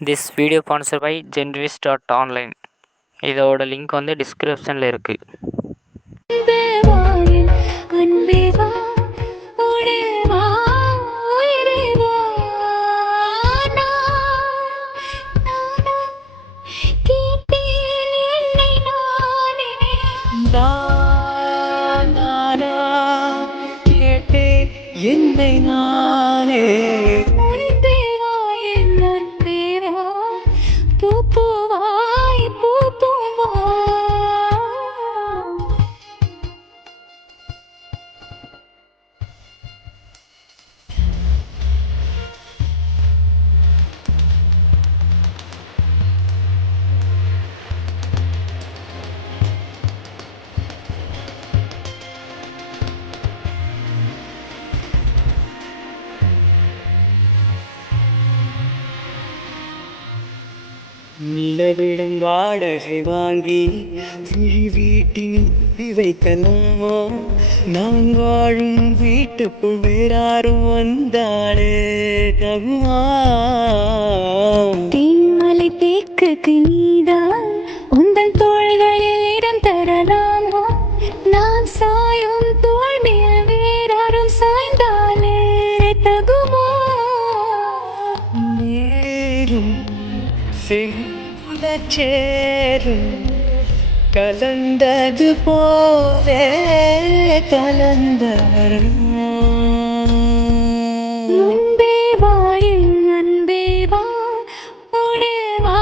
This video sponsor by Genris dot online இதோட link வந்து டிஸ்கிரிப்ஷனில் இருக்குது அன்பே நானே பூ நிலவிடும் வாடகை வாங்கி விழி வீட்டில் வைக்கணுமோ நான் வாழும் வீட்டுக்குள் வேறாரும் வந்தாளே தகுமா? தீமலை தேக்கு நீதான் சேரும் கலந்தது போலே கலந்தரும் அன்பே வா என் அன்பே வா உடே வா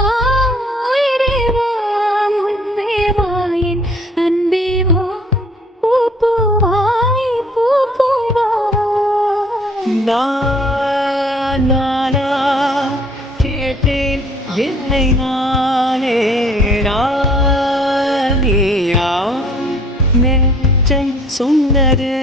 உயிரே வா முன்பே வா என் அன்பே வா பூ பூவாய் பூ பூவா நான் நானா என்னை நானே நானியா நெஞ்சம் சொன்னது